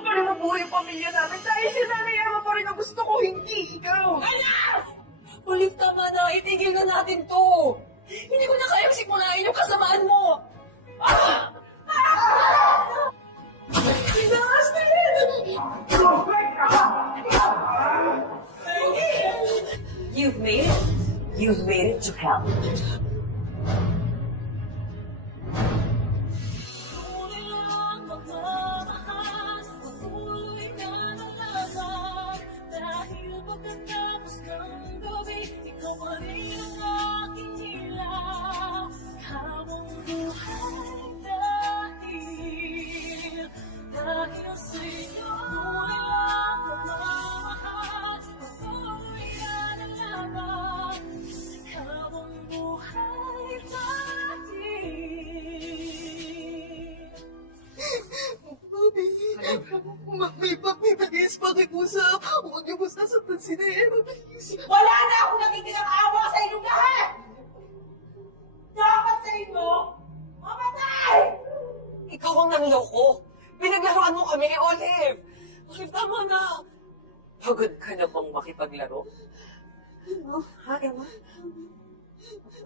pa rin mabuhay yung pamilya namin dahil si Nanay Emma pa rin ang gusto ko, hindi ikaw! Anak! Ulit tama na, itigil na natin to. Hindi ko na kayang simulain yung kasamaan mo. You've made it. You've made it to hell. May pag-iis pakipusap. Huwag niyo basta saktan si Emma, please. Wala na akong nakikinang awa sa inyong lahat! Dapat sa inyo, mamatay! Ikaw ang nanloko. Pinaglaruan mo kami, Olive. Olive, tama na. Pagod ka na bang makipaglaro? Ha, Emma?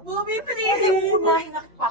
Mommy, please! Unahin na kita.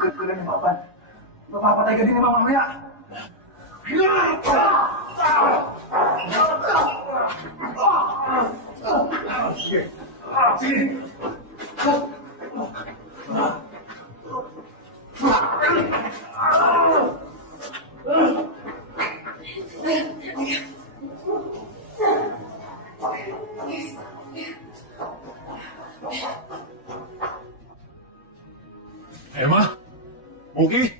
Huwag ko lang yung papan. Mapapatay ka din naman mamaya. Sige. Sige. Emma? Mookie?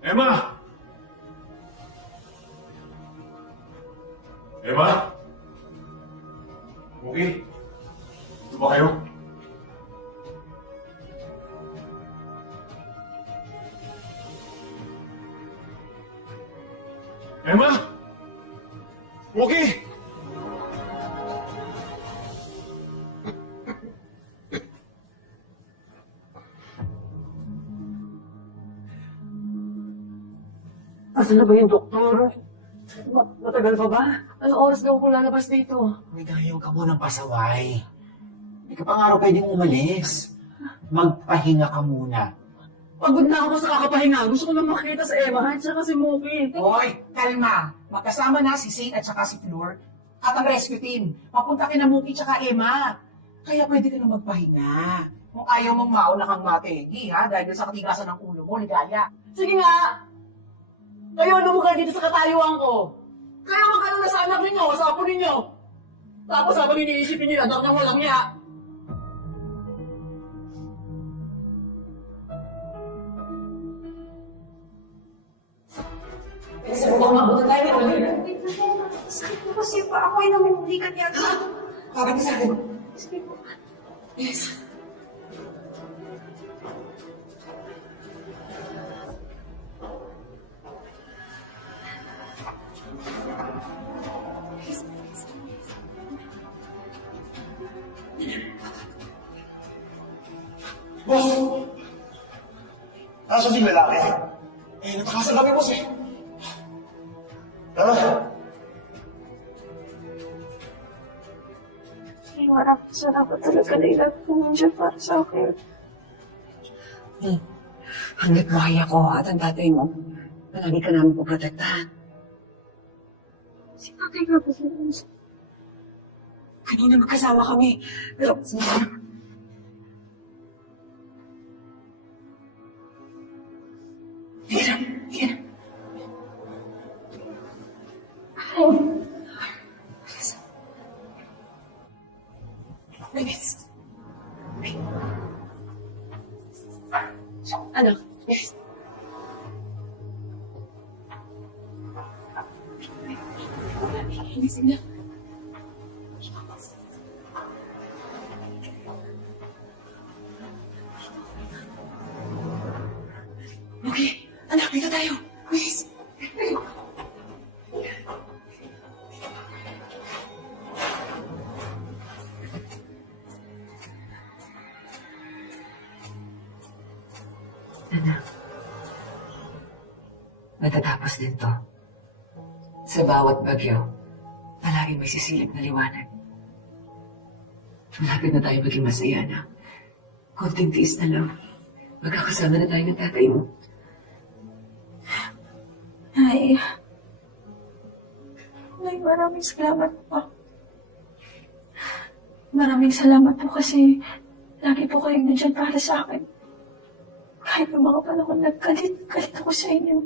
Emma? Emma? Mookie? Ito ba kayo? Emma? Mookie? Asan na ba yung doktor? Matagal pa ba? Anong oras daw ako lalabas dito? May huwag ka munang pasaway. Hindi ka pa nga raw pwedeng umalis. Magpahinga ka muna. Pagod na ako sa kakapahinga. Gusto ko lang makita sa Emma at saka si Mookie. Hoy, kalma. Magkasama na si Saint at saka si Flor at ang rescue team. Papunta kina Mookie at saka Emma. Kaya pwede ka na magpahinga. Kung ayaw mong mauna kang mategi, ha? Dahil sa katigasan ng ulo mo, ligaya. Sige nga! Kayo lumugay dito sa katayuan ko. Kaya magkano na sa anak ninyo, sa apo ninyo. Tapos habang iniisipin niyo, anak niyang walang niya. Kasi bukang mabunan tayo ni Olive. Sakit po kasi pa ako ay namumulikan niya. Tawag ka sa akin. Sige po. Yes. Boss! Nasaan si lalaki? Natakasan kami, boss eh. Tara. Maraming salamat talaga na ilag po nandiyan para sa akin. Hanggat buhay ako at ang tatay mo, palagi ka namin poprotektahan. Si tatay nga po sila. Kanina magkasawa kami, pero... Hira, hira. Miss. Ano? Miss. Gising na. Okay, anak, dito tayo. Please. Anak, matatapos din to. Sa bawat bagyo, palaging may sisilip na liwanag. Malapit na tayo maging masaya na. Konting tiis na lang. Magkakasama na tayo ng tatay mo. Nay, maraming salamat po. Maraming salamat po kasi lagi po kayong nandiyan para sa akin. Kahit ng mga panahon galit ako sa inyo.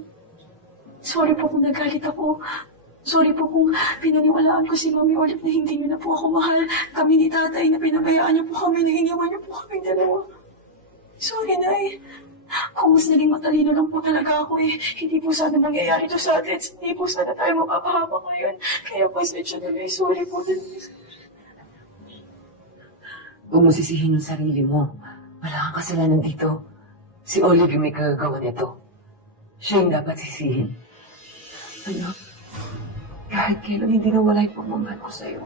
Sorry po kung nagalit ako. Sorry po kung pinaniwalaan ko si Mami Olive na hindi niyo na po ako mahal. Kami ni Tatay na pinabayaan niyo po kami, na iniwan niyo po kami dalawa. Sorry, Nay. Kung mas naging matalino lang po talaga ako hindi po sana mangyayari to sa atin. Hindi po sana tayo mapapahama ngayon. Kaya pasensya na, Nay. Sorry po. Huwag mo sisihin yung sarili mo. Wala kang kasalanan dito. Si Olive yung may kagagawa nito. Siya yung dapat sisihin. Anak, kahit kailan hindi nawala yung pagmamahal ko sa'yo.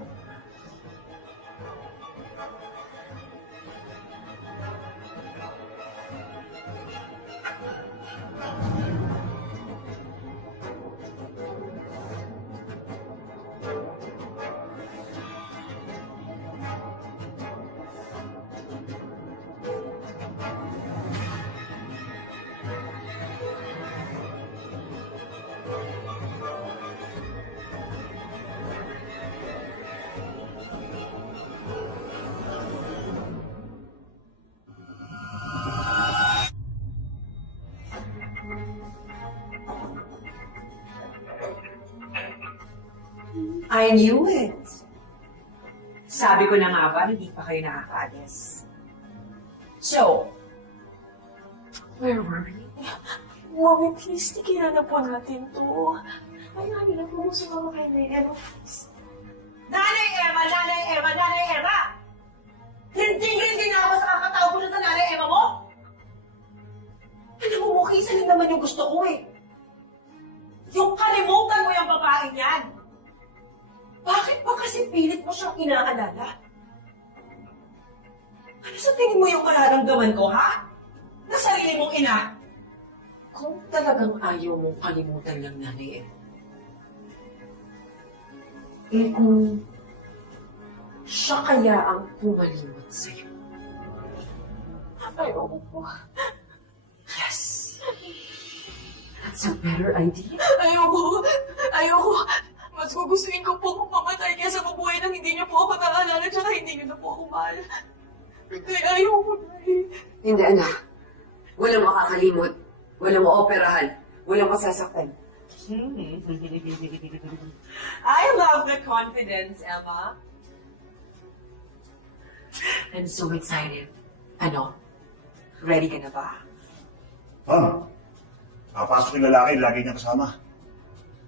I knew it. Sabi ko na nga ba, hindi pa kayo nakakaalis. So, where were we? Mami, please, tigilan na po natin to. Ay, namin na po sumama kay Nay Emma, please. Nanay Emma! Nanay Emma! Nanay Emma! Hindi na ako sa kakatawag ko na sa Nanay Emma mo! Alam mo, Mukisa lang naman yung gusto ko eh. Yung kalimutan mo yung babaeng yan. Bakit ba kasi pilit mo siyang inaalala? Ano sa tingin mo yung mararamdaman ko, ha? Na sarili mong ina? Kung talagang ayaw mong kalimutan lang, Nanay Emma, kung siya kaya ang pumalimot sa'yo. Ayoko po. Yes! That's a better idea. Ayoko. Mas gugustuhin ko po kung mamatay kaysa mabuhay nang hindi niyo po ako naalala tsaka hindi niyo na po ako mahal. Kaya ayoko na Hindi, anak. Walang makakalimot. Walang maoperahan. Walang masasaktan. I love the confidence, Emma. I'm so excited. Ano? Ready ka na ba? Papasok yung lalaki, lagi niya kasama.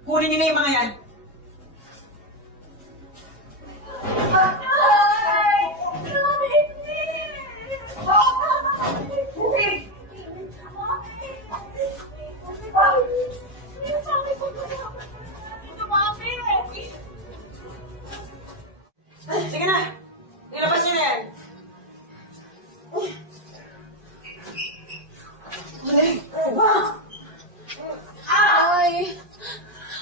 Kunin niyo na yung mga yan. Sige na! Ilabas niyo na yan! Ay!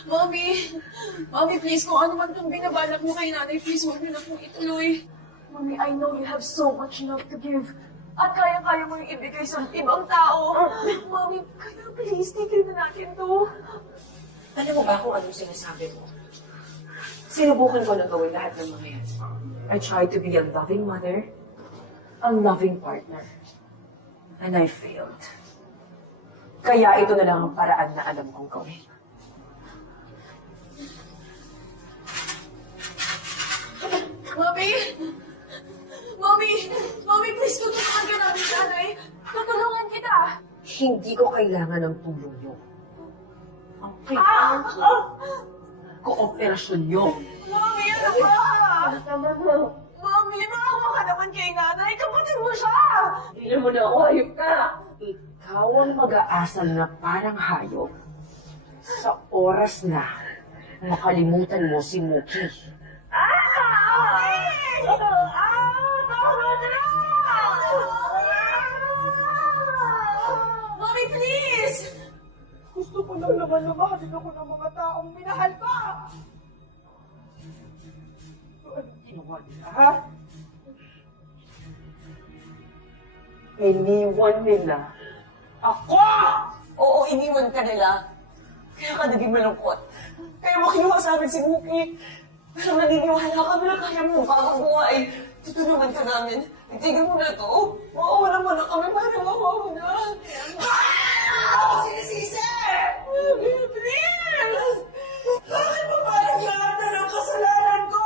Mami, please, kung ano man itong binabalak mo kay nanay, please, huwag niyo na pong ituloy. Mami, I know you have so much love to give. At kaya-kaya mo yung ibigay sa ibang tao. Mami, kaya please, tigil na natin to. Alam mo ba kung anong sinasabi mo? Sinubukan ko na gawin lahat ng mga yan. I tried to be a loving mother, a loving partner, and I failed. Kaya ito na lang ang paraan na alam kong gawin. Hindi ko kailangan ng tulong nyo. Ang kailangan ko, kooperasyon nyo. Mami, ano ba? Mami, maawa ka naman kay nanay. Kapatid mo siya! Hindi mo na ako, hayop ka. Ikaw ang mag-aasal na parang hayop. Sa oras na makalimutan mo si Muki. Mami, please! Gusto ko lang naman na mahalin ako ng mga taong minahal ko! So, anong ginawa nila, ha? Iniwan nila ako! Oo, iniwan ka nila. Kaya ka naging malungkot. Kaya mo kinuha sa amin si Muki. Pero naniniwala kami na kaya mo makakabuhay. Tutulungan ka namin. Itigil mo na to. Mawawala mo na kami para mawawala. Sinisisi! Mami, please! Bakit mo parang lahat na ng kasalanan ko?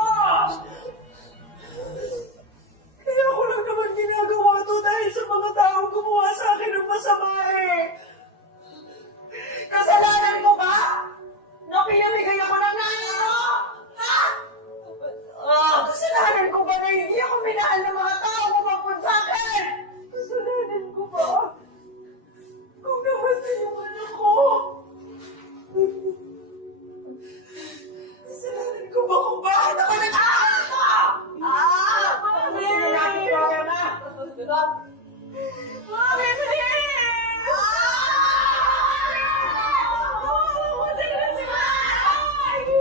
Kaya ako lang naman ginagawa to dahil sa mga taong gumawa sa akin ng masama eh. Kasalanan ko ba? Na pinamigay ako ng nanay mo? Ha? Kasalanan ko ba na hindi ako minahal ng mga tao kumapun sa akin? Kasalanan ko ba? Kung namatay yung anak ko. Kasalanan ko ba kung bakit ako nag-aaral ko? Mami! Mami, please! Matay na si Mami!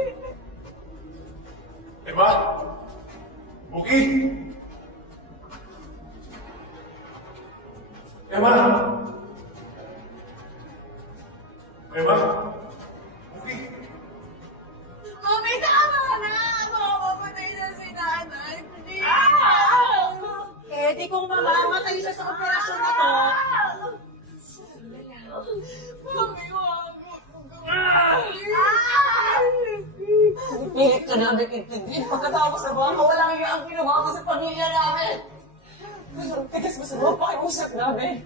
Emma? Muki? Emma? Emma? Muki? Mami, tama na! Mamamatay na si nanay, please! Eh, di kung mamamatay siya sa operasyon na to. Mami, wag mo. Pilit ka namin intindihin. Pagkatapos sa mga kawalang iya ang ginawa ko sa pamilya namin. Pero ang tigas mo sa mga pakiusap namin.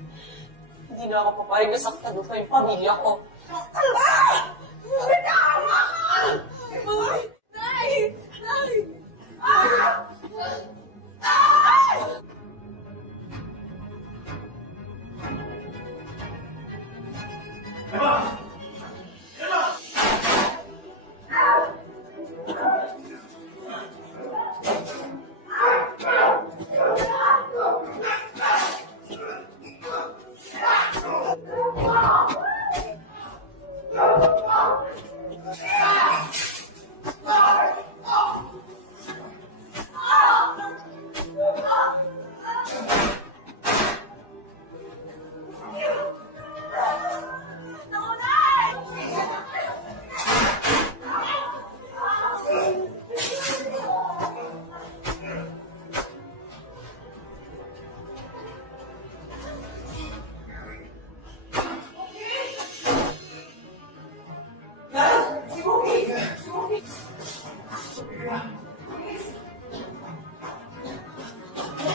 Hindi na ako papayag na saktan mo pa yung pamilya ko. Mami, tama ka! Mami, Nay! Nay! Emma!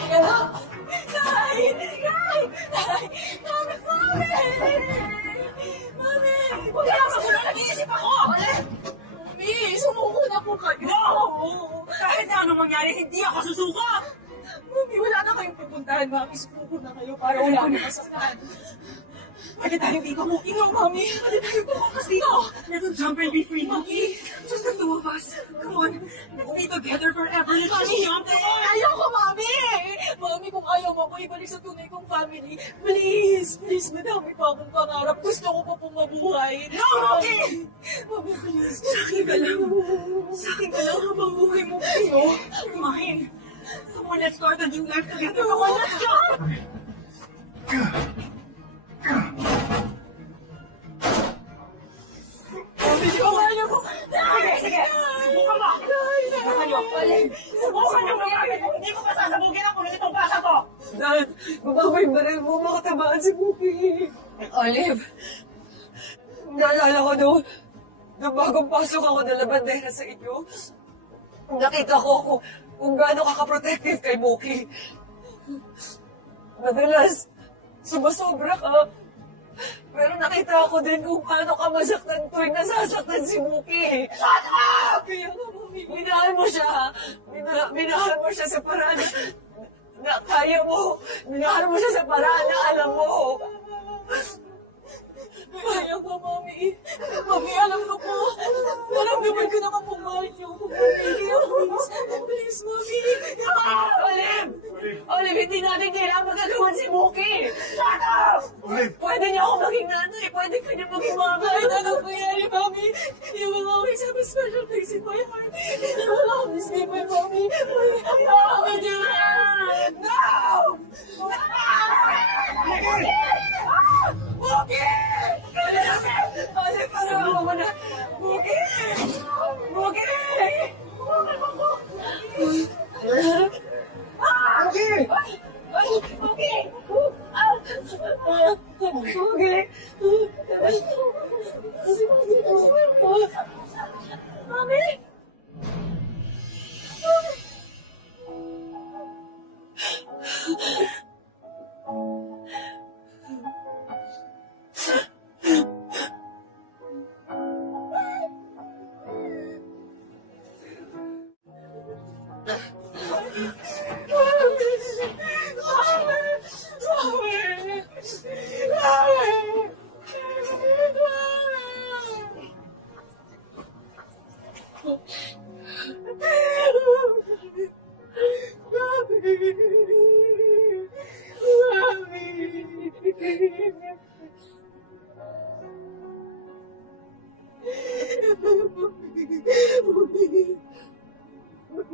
Emma! Huwag ka lang magulo, nag-iisip ako! Mami, sumuko na po kayo! No! Kahit na anong mangyari, hindi ako susuko! Mami, wala na kayong pupuntahan, Mami. Sumuko na kayo para wala na masaktan. Pwede tayo dito, Muki. No, Mami. Pwede tayo bumakas dito. Let's jump and be free, Muki. Just the two of us. Come on. Let's be together forever. Let's just jump. Come on. Ayoko, Mami. Mami, kung ayaw mo ako ibalik sa tunay kong family, please, please, madami pa akong pangarap. Gusto ko pa pong mabuhay. No, Muki! Mami, please. Sa akin ka lang. Sa akin ka lang habang buhay mo. No, mine. Come on, let's start a new life together. Come on, let's go. Hindi ko kaya mo. Sige, sige. Subukan mo. Subukan nyo. Subukan nyo mangyari. Hindi ko masasabugin ang pulit itong basa ko. Dad, mababa yung baril mo, makatabaan si Muki. Olive, Naalala ko nung bagong pasok ako na labandera sa inyo, nakita ko kung gaano ka-protective kay Muki. Madalas, sumasobra ka. Pero nakita ko din kung paano ka masaktan tuwing nasasaktan si Muki. Shut up! Kaya nga, Mami, minahal mo siya. Minahal mo siya sa paraan na kaya mo. Minahal mo siya sa paraan na alam mo. Kaya ko, Mami. Mami, alam ko po. Alam naman ko naman pong mahal niyo ako, Mami. Kaya please, Mami. Olive! Olive, hindi natin kailangan magagawan si Muki. Shut up! Olive! Pwede niya ako maging nanay. Pwede ka niya maging mama. Kahit anong mangyari, Mami, you will always have a special place in my heart. You will always be my Mami. Mami, dear. No! Muki! Olive, parang ako na. Muki! Muki! Mami!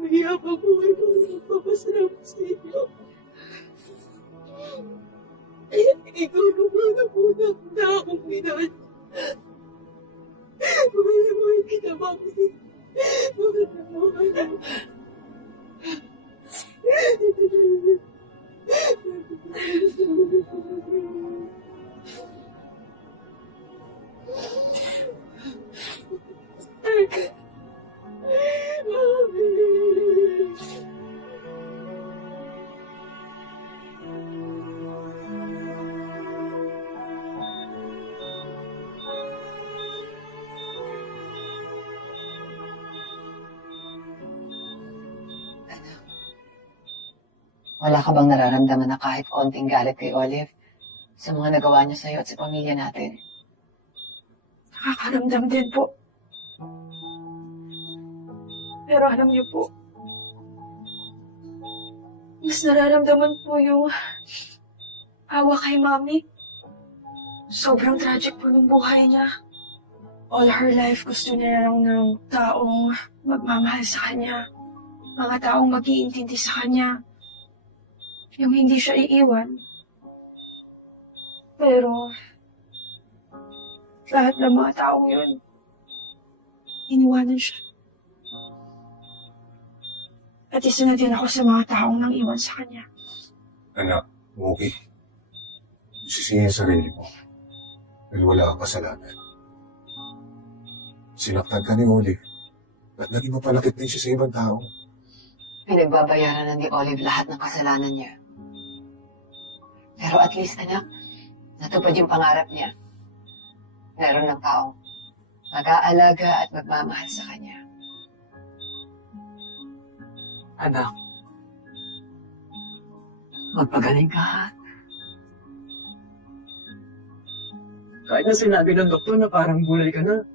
Mahiyak ako ngayon. Magpapasalamat sa inyo. Ikaw naman ang unang na akong minahal. Mahal kita, Mami. Mahal na mahal. Wala ka bang nararamdaman na kahit konting galit kay Olive sa mga nagawa niya sa'yo at sa pamilya natin? Nakakaramdam din po. Pero alam niyo po, mas nararamdaman po yung awa kay Mami. Sobrang tragic po ng buhay niya. All her life gusto niya lang ng taong magmamahal sa kanya. Mga taong mag-iintindi sa kanya. Yung hindi siya iiwan. Pero, lahat ng mga taong yun, iniwanan siya. At isa na din ako sa mga taong nang iwan sa kanya. Anak, okay. Sisihin ang sarili mo. Dahil wala kang kasalanan. Sinaktan ka ni Olive. At naging mapalakit din siya sa ibang tao. Pinagbabayaran na ni Olive lahat ng kasalanan niya. Pero at least, anak, natupad yung pangarap niya. Meron ng taong mag-aalaga at magmamahal sa kanya. Anak, magpagaling ka. Kahit na sinabi ng doktor na parang gulay ka na.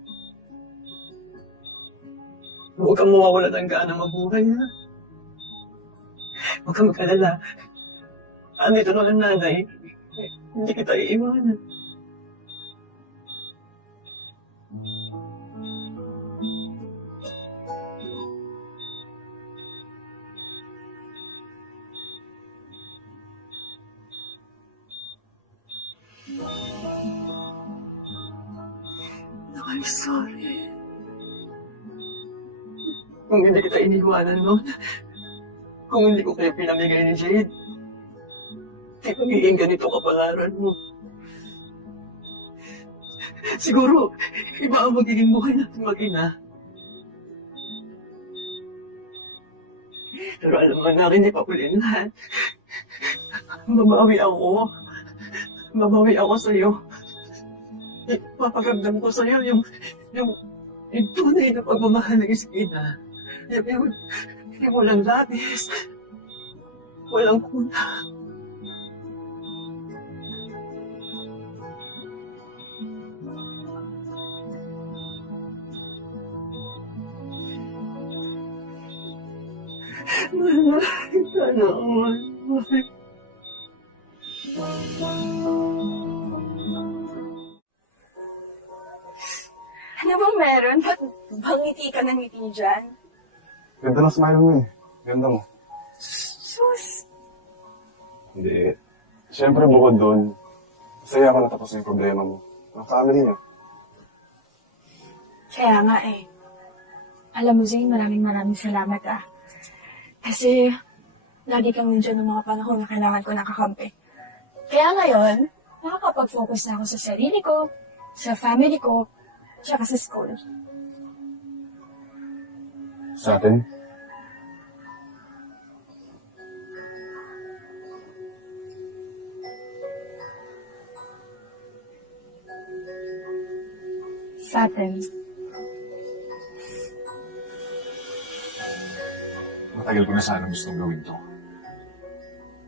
Huwag kang mawawala ng gana mabuhay na. Huwag kang mag-alala. Andito na ang nanay. Hindi kita iiwanan. I'm sorry. Kung hindi kita iniwanan noon, kung hindi ko kayo pinamigay ni Jade, di magiging ganito kapalaran mo. Siguro, iba ang magiging buhay natin mag-ina. Pero alam mo na, hindi pa pulin lahat. Mamawi ako. Mamawi ako sa'yo. Paparamdam ko sa'yo yung tunay na pagmamahal ng Iskina. Yung walang labis, walang kulang. Sana all. Ano bang meron? Ba't bangiti ka ng ngiti dyan? Ganda ng smile mo eh. Ganda mo. Sus! Hindi. Siyempre bukod doon, masaya ako natapos na yung problema mo. Ang family niyo. Kaya nga eh. Alam mo, Zane, maraming salamat ah. Kasi, lagi kang nandiyan ng mga panahon na kailangan ko nakakampi. Kaya ngayon, nakakapag-focus na ako sa sarili ko, sa family ko, tsaka sa school. Sa atin? Sa atin. Matagal ko na sana gustong gawin to.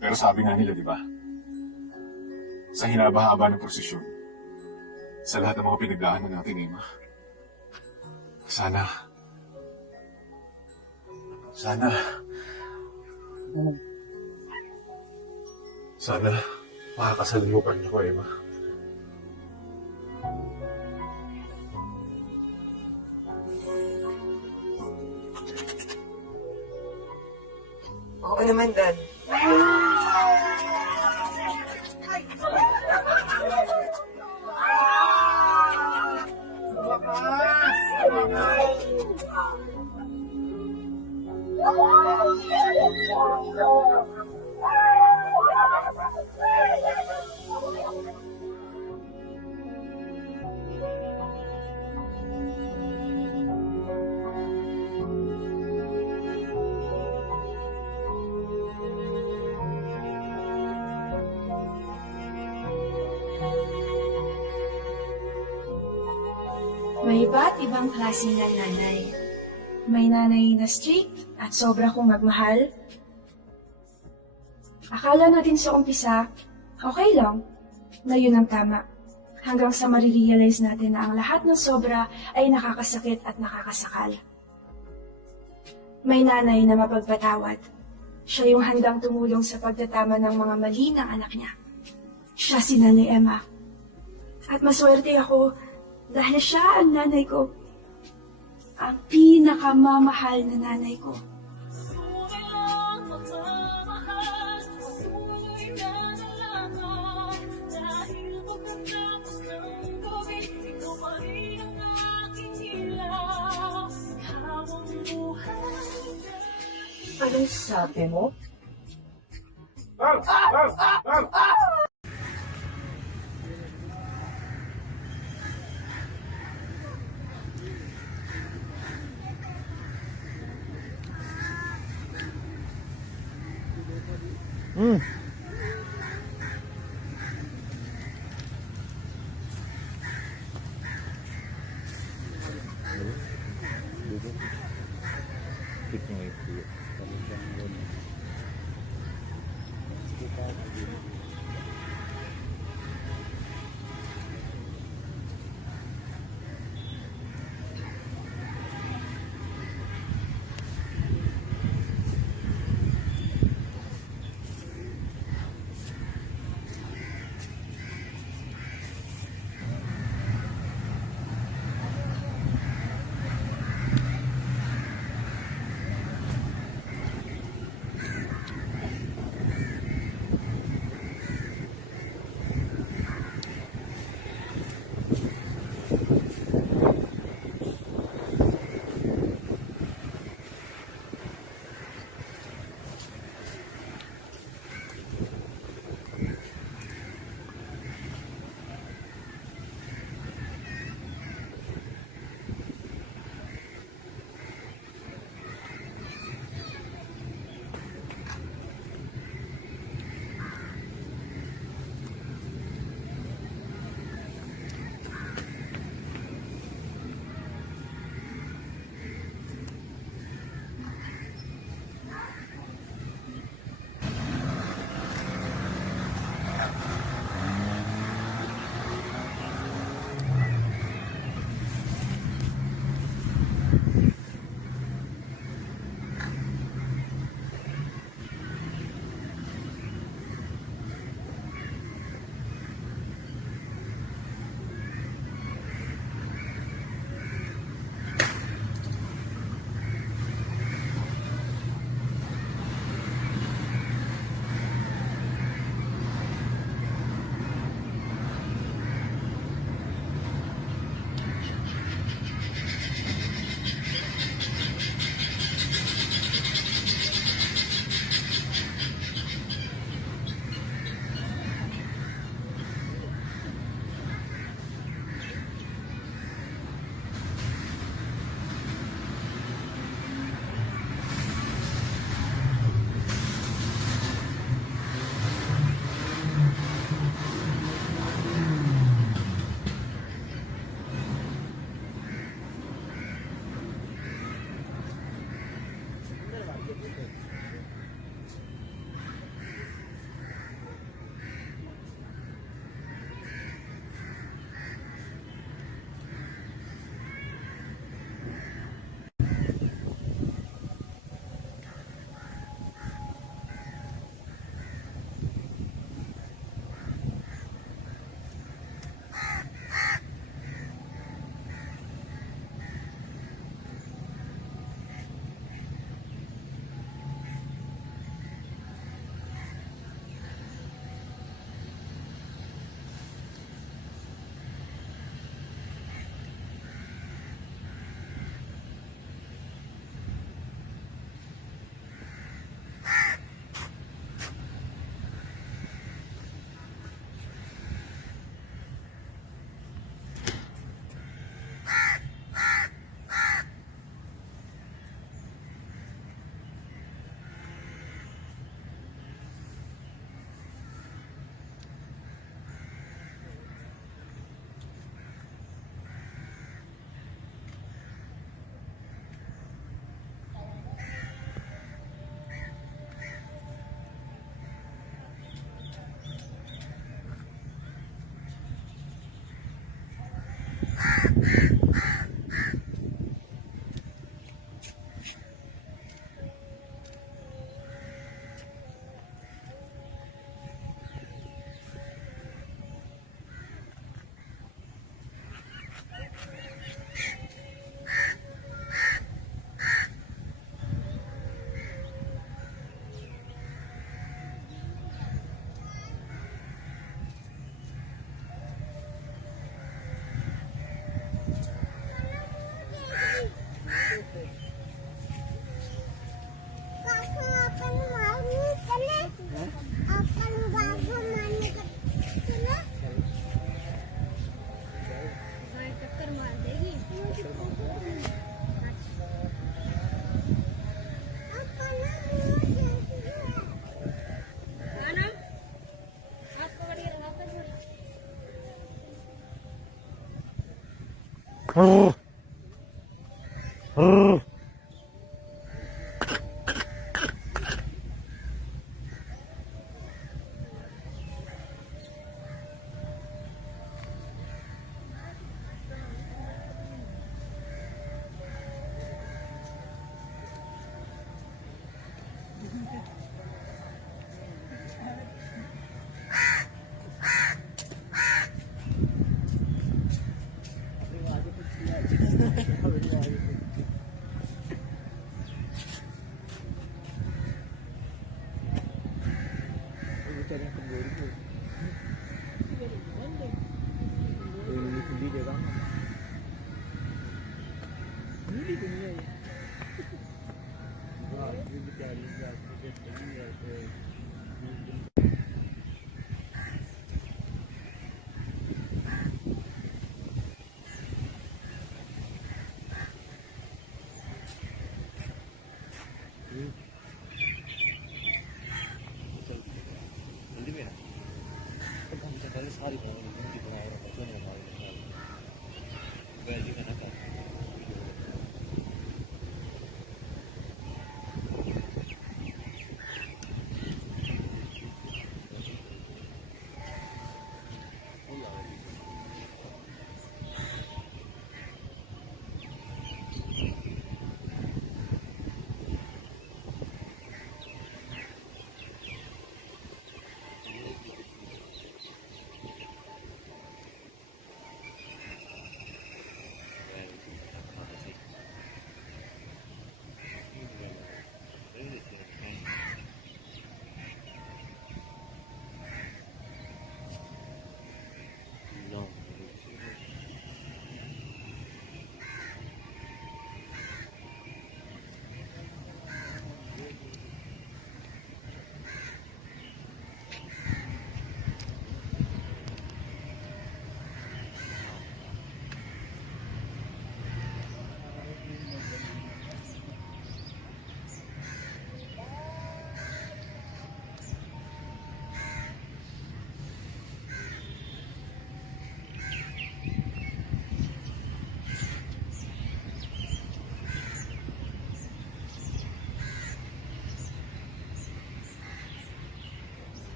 Pero sabi nga nila, di ba? Sa hinaba-haba ng prosesyon, sa lahat ng mga pinagdaanan natin, Emma. Sana makakasalupan niyo ko, Emma. Oo naman, Dad. May iba't ibang klase ng nanay. May nanay na strict at sobra kong magmahal. Akala natin sa umpisa, okay lang, na yun ang tama. Hanggang sa marirealize natin na ang lahat ng sobra ay nakakasakit at nakakasakal. May nanay na mapagpatawad. Siya yung handang tumulong sa pagtatama ng mga mali ng anak niya. Siya si Nanay Emma. At maswerte ako dahil siya ang nanay ko. Ang pinakamamahal na nanay ko. Anong sabi mo?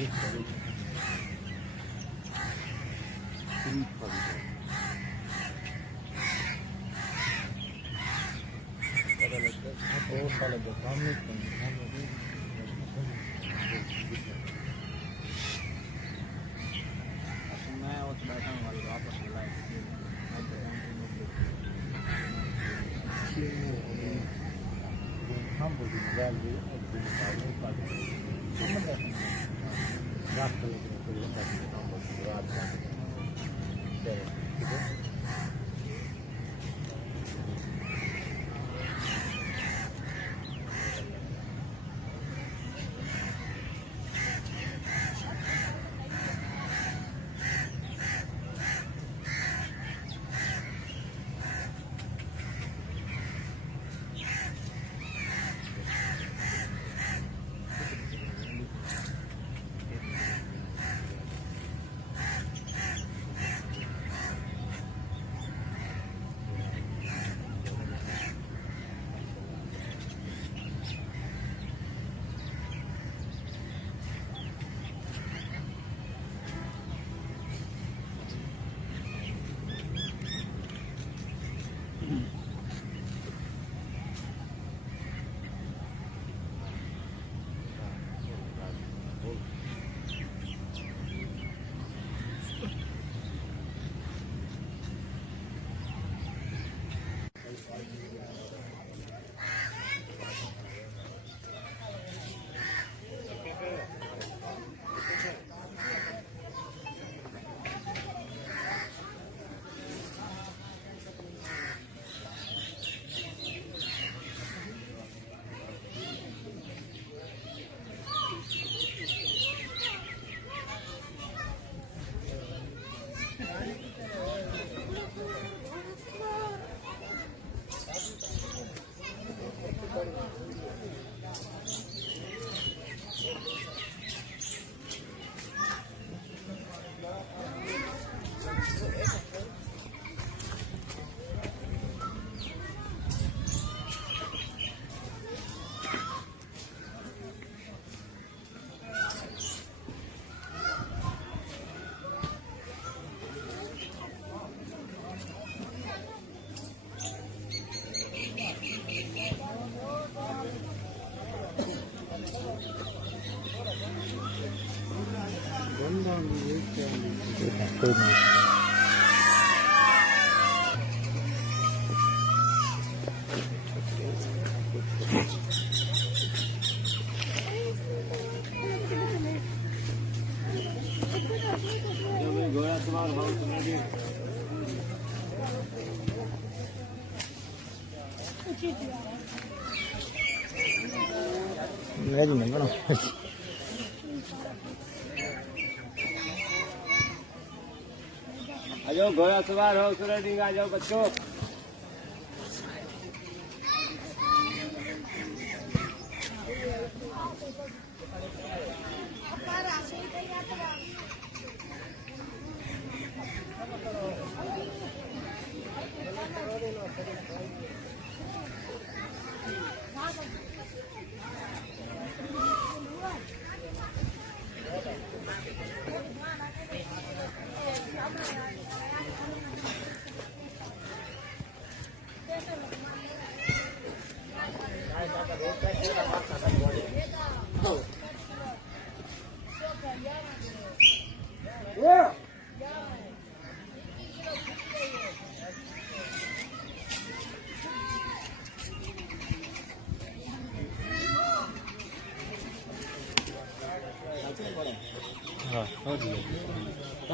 आ जाओ घोड़ा सवार हो सूरज आ जाओ बच्चों।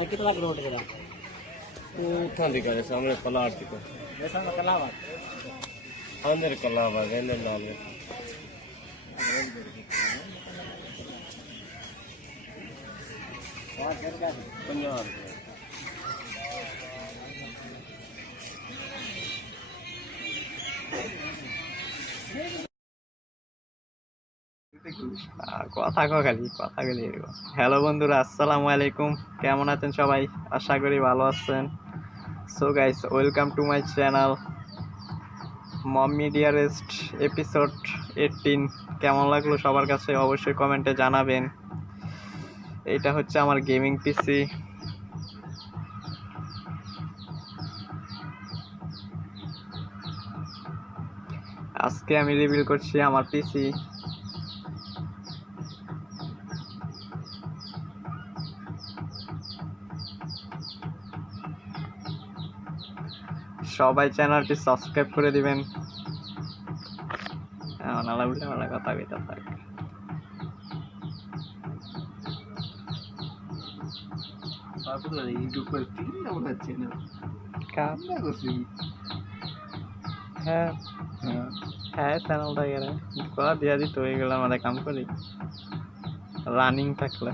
कितना किलोमीटर का उठा दिखा है सामने पलाट दिखा वैसा में कलावा अंदर कलावा गंदे नाल और फिर क्या 50 रुपए কথা খালি হ্যালো বন্ধুরা, আসসালামু আলাইকুম। কেমন আছেন সবাই? আশা করি ভালো আছেন। So guys, welcome to my channel মম মিডিয়া রেস্ট এপিসোড 18। কেমন লাগলো সবার কাছে অবশ্যই কমেন্টে জানাবেন। এটা হচ্ছে আমার গেমিং পিসি। আজকে আমি রিভিল করছি আমার পিসি। সবাই চ্যানেলটি সাবস্ক্রাইব করে দিবেন। নালা উল্টা পাল্টা কথা কইতে থাক। হ্যাঁ হ্যাঁ চ্যানেলটা গেলে করা দিয়া দিত এগুলো আমাদের কাম করি রানিং থাকলে।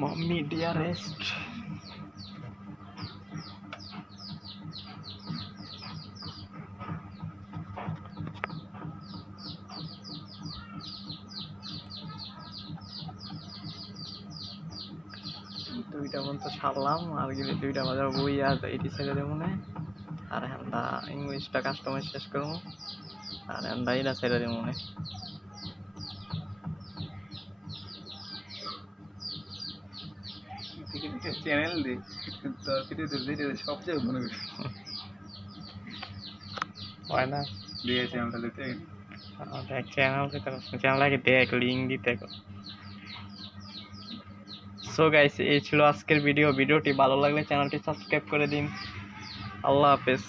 Mommy dearest. দুইটা পর্যন্ত ছাড়লাম আর গেলে 2টা বাজার বই আর 80 সেকেন্ডে মনে আর হ্যান্ডা ইংলিশটা কাস্টমাইজ শেষ করবো আর হ্যান্ডা এটা ছেড়ে দেবো মনে। চ্যানেল দে তোর ভিডিও সবচেয়ে মনে করি হয় না দিয়ে চ্যানেলটা দিতে দেখ চ্যানেলটাকে দেখ লিঙ্ক দিতে। সো গাইস এই ছিল আজকের ভিডিওটি ভালো লাগলে চ্যানেলটি সাবস্ক্রাইব করে দিন। আল্লাহ হাফেজ।